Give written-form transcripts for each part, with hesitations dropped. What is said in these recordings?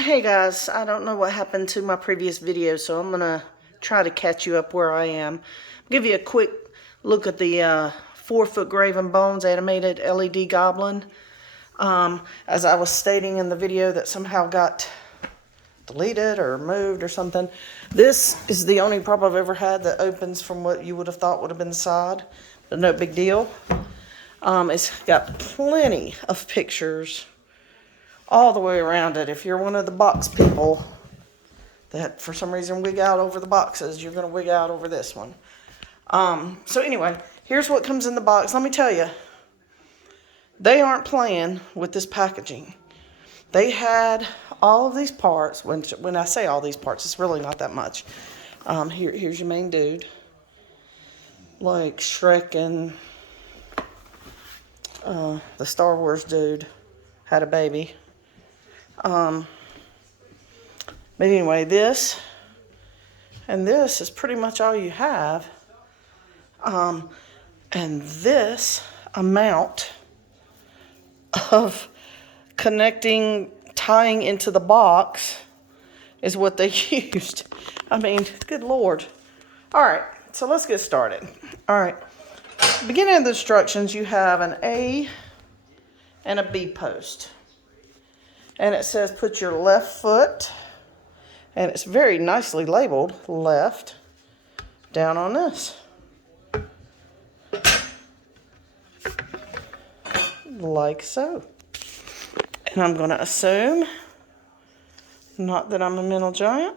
Hey guys, I don't know what happened to my previous video, so I'm gonna try to catch you up where I am. Give you a quick look at the 4-foot graven bones animated LED goblin. As I was stating in the video that somehow got deleted or moved or something. This is the only prop I've ever had that opens from what you would have thought would have been the side, but no big deal. It's got plenty of pictures all the way around it. If you're one of the box people that for some reason wig out over the boxes, you're going to wig out over this one. So anyway, here's what comes in the box. Let me tell you, they aren't playing with this packaging. They had all of these parts. When I say all these parts, it's really not that much. Here's your main dude. Like Shrek and the Star Wars dude had a baby. But anyway, this and this is pretty much all you have. And this amount of tying into the box is what they used. I mean, good Lord. All right, so let's get started. All right, beginning of the instructions, you have an A and a B post. And it says put your left foot, and it's very nicely labeled, left, down on this. Like so. And I'm going to assume, not that I'm a mental giant,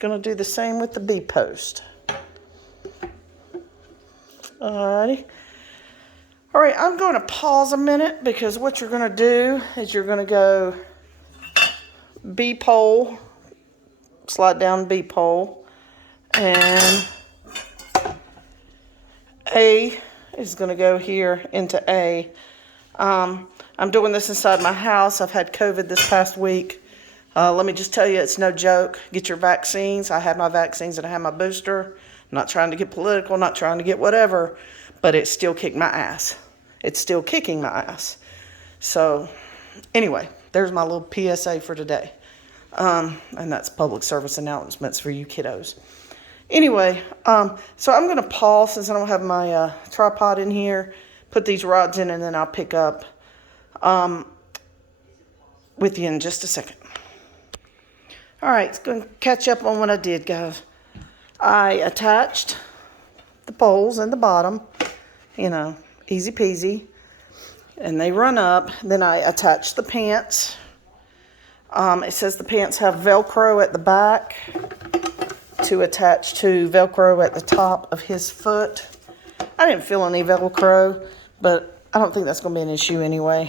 going to do the same with the B post. Alrighty. All right, I'm going to pause a minute because what you're going to do is you're going to go B pole, slide down B pole, and A is going to go here into A. I'm doing this inside my house. I've had COVID this past week. Let me just tell you, it's no joke. Get your vaccines. I had my vaccines and I had my booster. I'm not trying to get political, not trying to get whatever, but it still kicked my ass. It's still kicking my ass. So anyway, there's my little PSA for today. And that's public service announcements for you kiddos. Anyway, so I'm going to pause since I don't have my tripod in here, put these rods in, and then I'll pick up with you in just a second. All right, it's going to catch up on what I did, guys. I attached the poles in the bottom, easy peasy, and they run up. Then I attached the pants. It says the pants have Velcro at the back to attach to Velcro at the top of his foot. I didn't feel any Velcro, but I don't think that's going to be an issue anyway.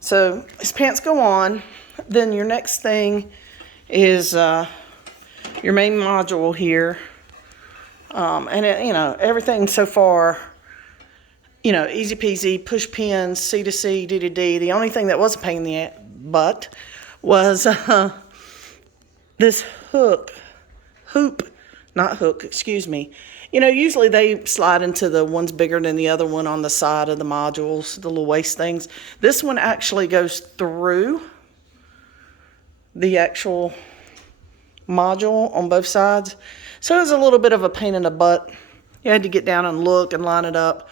So his pants go on. Then your next thing is your main module here. And it, everything so far, easy peasy, push pins, C to C, D to D. The only thing that was a pain in the butt was this hoop, excuse me. Usually they slide into the ones bigger than the other one on the side of the modules, the little waist things. This one actually goes through the actual module on both sides. So it was a little bit of a pain in the butt. You had to get down and look and line it up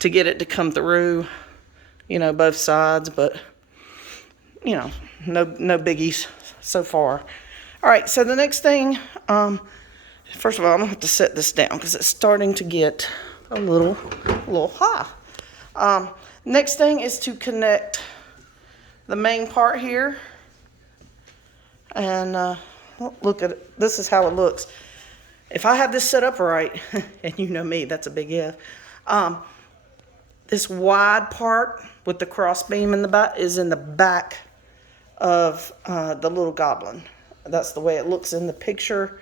to get it to come through, both sides. But, no biggies so far. All right, so the next thing, first of all, I'm going to have to set this down because it's starting to get a little high. Next thing is to connect the main part here. And look at it. This is how it looks. If I have this set up right, and you know me, that's a big if. This wide part with the cross beam in the back is in the back of the little goblin. That's the way it looks in the picture.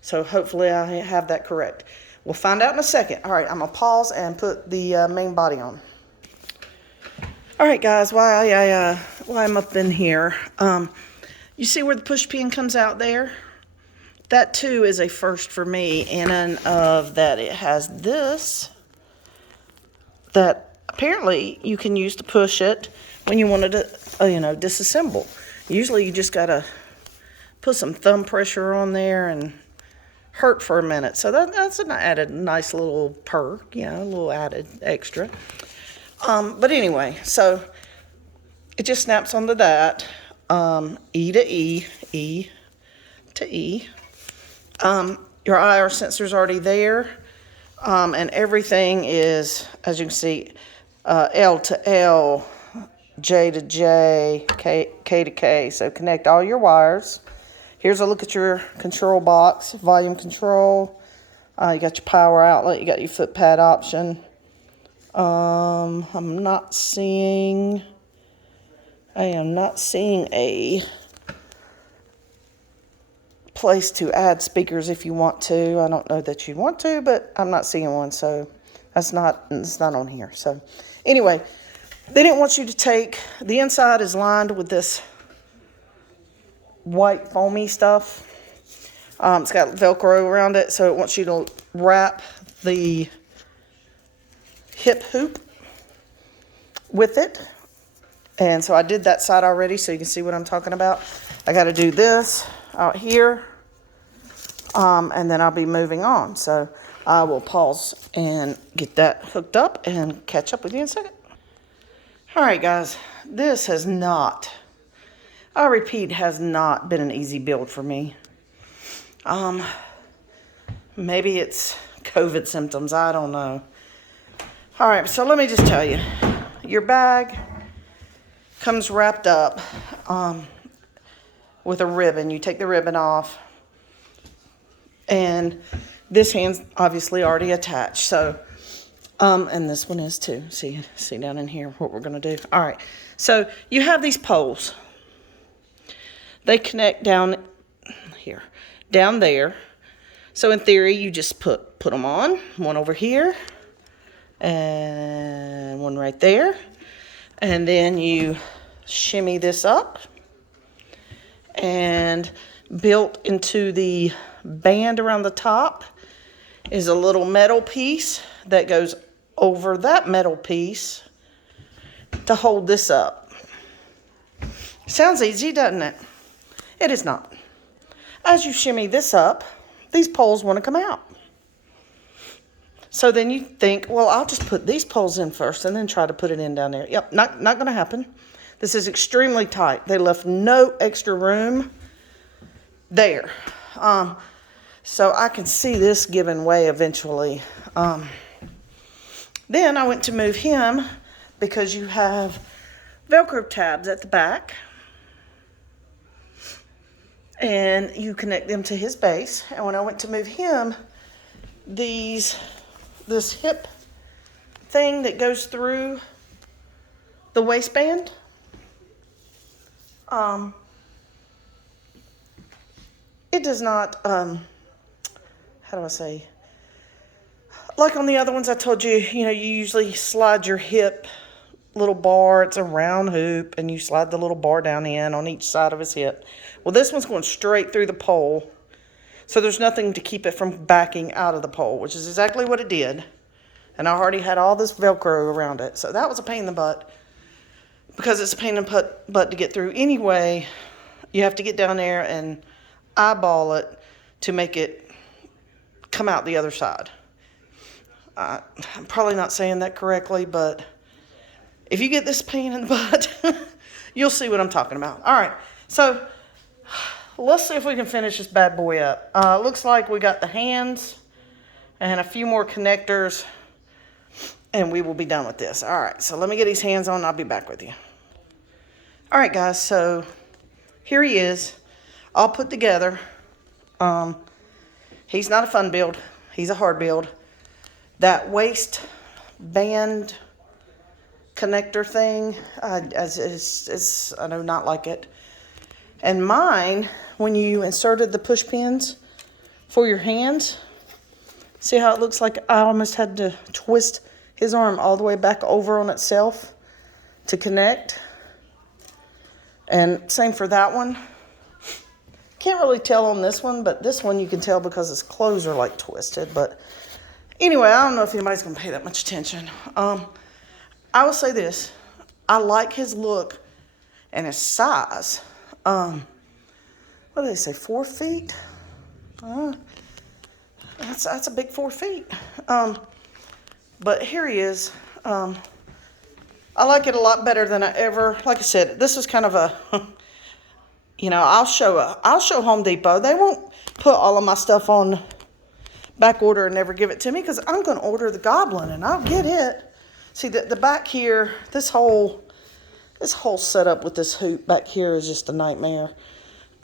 So hopefully I have that correct. We'll find out in a second. All right, I'm going to pause and put the main body on. All right, guys, while I'm up in here, you see where the push pin comes out there? That, too, is a first for me in and of that it has this that apparently you can use to push it. when you wanted to, disassemble. Usually you just got to put some thumb pressure on there and hurt for a minute. So that's an added nice little perk, a little added extra. But anyway, so it just snaps onto that. E to E, E to E. Your IR sensor's already there. And everything is, as you can see, L to L, J to J, K to K. So connect all your wires. Here's a look at your control box, volume control. You got your power outlet, you got your foot pad option. I am not seeing a place to add speakers if you want to. I don't know that you want to, but I'm not seeing one, so it's not on here. So anyway, they didn't want you to take, the inside is lined with this white foamy stuff. It's got Velcro around it, so it wants you to wrap the hip hoop with it. And so I did that side already, so you can see what I'm talking about. I got to do this out here, and then I'll be moving on. So I will pause and get that hooked up and catch up with you in a second. All right, guys, this has not, I repeat, has not been an easy build for me. Maybe it's COVID symptoms, I don't know. All right, so let me just tell you, your bag comes wrapped up with a ribbon. You take the ribbon off, and this hand's obviously already attached. So, and this one is too. See down in here what we're gonna do. All right, so you have these poles. They connect down here, down there. So in theory, you just put them on, one over here, and one right there. And then you shimmy this up, and built into the band around the top is a little metal piece that goes over that metal piece to hold this up. Sounds easy, doesn't it? It is not. As you shimmy this up, these poles want to come out. So then you think, well, I'll just put these poles in first and then try to put it in down there. Yep, not going to happen. This is extremely tight. They left no extra room there. So I can see this giving way eventually. Then I went to move him because you have Velcro tabs at the back. And you connect them to his base. And when I went to move him, this hip thing that goes through the waistband, it does not, how do I say, like on the other ones I told you, you usually slide your hip little bar. It's a round hoop, and you slide the little bar down in on each side of his hip. Well, this one's going straight through the pole, so there's nothing to keep it from backing out of the pole, which is exactly what it did. And I already had all this Velcro around it, so that was a pain in the butt. Because it's a pain in the butt to get through anyway, you have to get down there and eyeball it to make it come out the other side. I'm probably not saying that correctly, but if you get this pain in the butt, you'll see what I'm talking about. All right, so let's see if we can finish this bad boy up. Looks like we got the hands and a few more connectors, and we will be done with this. All right, so let me get these hands on, and I'll be back with you. All right, guys, so here he is, all put together. He's not a fun build. He's a hard build. That waist band connector thing, I do not like it. And mine, when you inserted the push pins for your hands, see how it looks like I almost had to twist his arm all the way back over on itself to connect. And same for that one. Can't really tell on this one, but this one you can tell because his clothes are like twisted. But anyway, I don't know if anybody's going to pay that much attention. I will say this. I like his look and his size. What do they say, 4 feet? That's a big 4 feet. But here he is. I like it a lot better than I ever, like I said, this is kind of a, you know, I'll show Home Depot. They won't put all of my stuff on back order and never give it to me because I'm going to order the Goblin and I'll get it. See, the back here, this whole setup with this hoop back here is just a nightmare.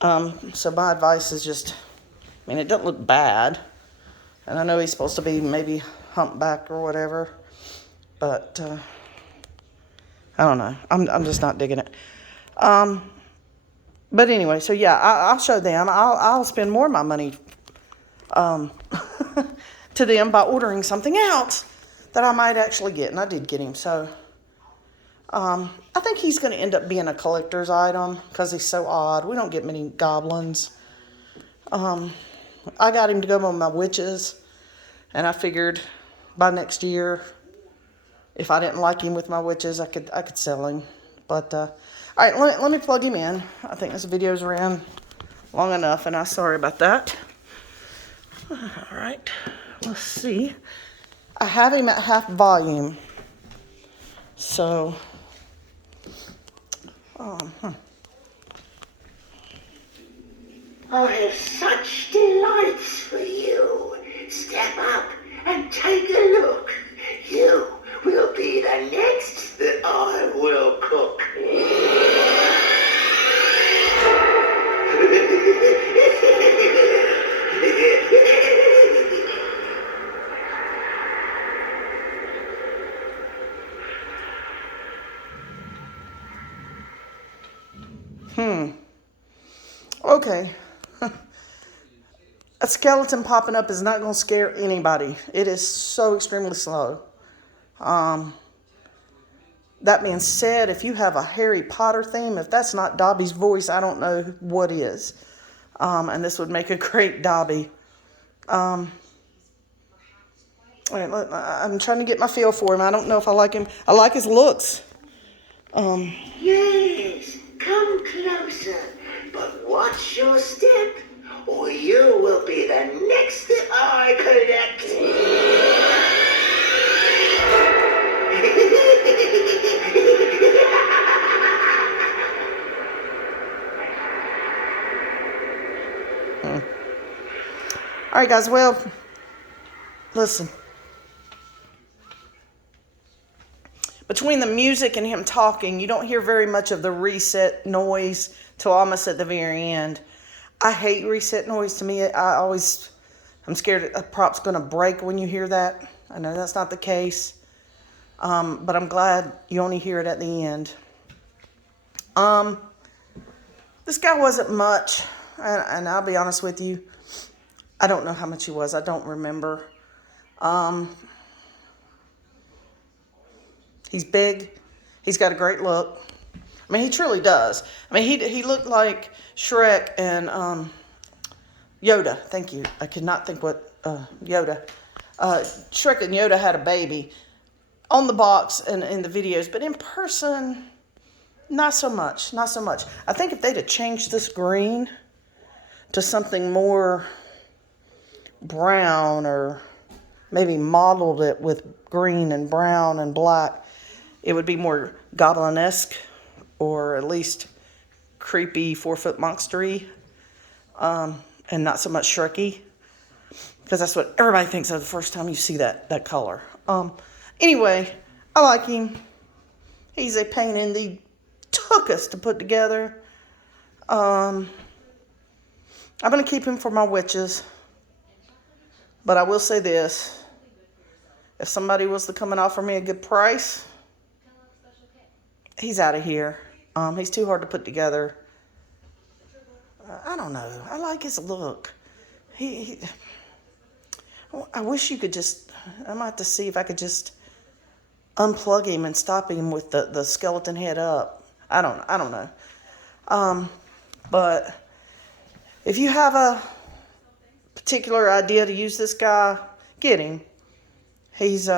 So my advice is just, I mean, it doesn't look bad. And I know he's supposed to be maybe humpback or whatever, but I don't know. I'm just not digging it. But anyway, so yeah, I'll show them. I'll spend more of my money to them by ordering something else that I might actually get. And I did get him. So I think he's going to end up being a collector's item because he's so odd. We don't get many goblins. I got him to go with my witches. And I figured by next year, if I didn't like him with my witches, I could sell him. But, all right, let me plug him in. I think this video's ran long enough, and I'm sorry about that. All right, let's see. I have him at half volume. So, I have such delights for you. Step up and take a look. You will be the next that I will cook. okay. A skeleton popping up is not going to scare anybody. It is so extremely slow. That being said, if you have a Harry Potter theme, if that's not Dobby's voice, I don't know what is. And this would make a great Dobby. I'm trying to get my feel for him. I don't know if I like him. I like his looks. Yes, come closer, but watch your step, or you will be the next that I All right, guys. Well, listen. Between the music and him talking, you don't hear very much of the reset noise till almost at the very end. I hate reset noise. To me, I'm scared a prop's going to break when you hear that. I know that's not the case, but I'm glad you only hear it at the end. This guy wasn't much, and I'll be honest with you, I don't know how much he was. I don't remember. He's big. He's got a great look. I mean, he truly does. I mean, he looked like Shrek and Yoda. Thank you. I could not think what Yoda. Shrek and Yoda had a baby on the box and in the videos, but in person, not so much. Not so much. I think if they'd have changed this green to something more brown, or maybe modeled it with green and brown and black, it would be more goblin-esque, or at least creepy 4-foot monstery, and not so much Shreky, because that's what everybody thinks of the first time you see that color. Anyway, I like him. He's a pain in the tuchus to put together. I'm going to keep him for my witches. But I will say this. If somebody was to come and offer me a good price, he's out of here. He's too hard to put together. I don't know. I like his look. I wish you could just, I might have to see if I could just unplug him and stop him with the skeleton head up. I don't know. But if you have a particular idea to use this guy, get him. He's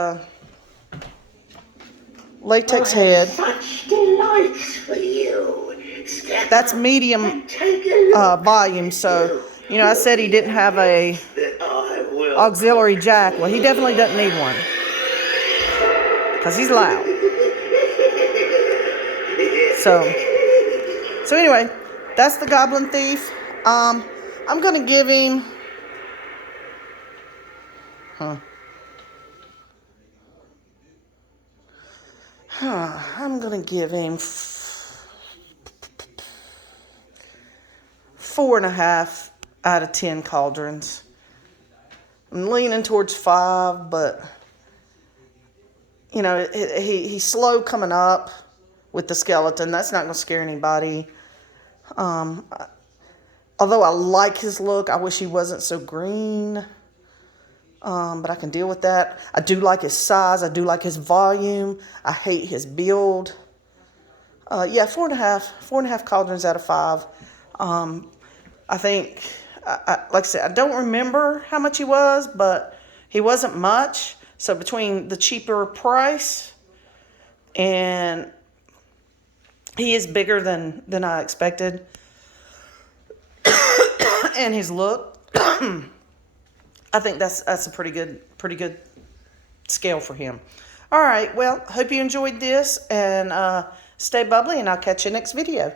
latex I have head. such delights for you. Step That's up medium and take a look. volume, so, you know, I said he didn't have a That I will auxiliary jack. Well, he definitely doesn't need one, because he's loud. So anyway, that's the Goblin Thief. I'm going to give him... I'm going to give him 4.5 out of 10 cauldrons. I'm leaning towards 5, but, you know, he's slow coming up with the skeleton. That's not going to scare anybody. Although I like his look, I wish he wasn't so green. But I can deal with that. I do like his size. I do like his volume. I hate his build. Yeah, 4.5 cauldrons out of 5. I think, like I said, I don't remember how much he was, but he wasn't much. So between the cheaper price and he is bigger than I expected, and his look, I think that's a pretty good scale for him. All right, well, hope you enjoyed this, and stay bubbly, and I'll catch you next video.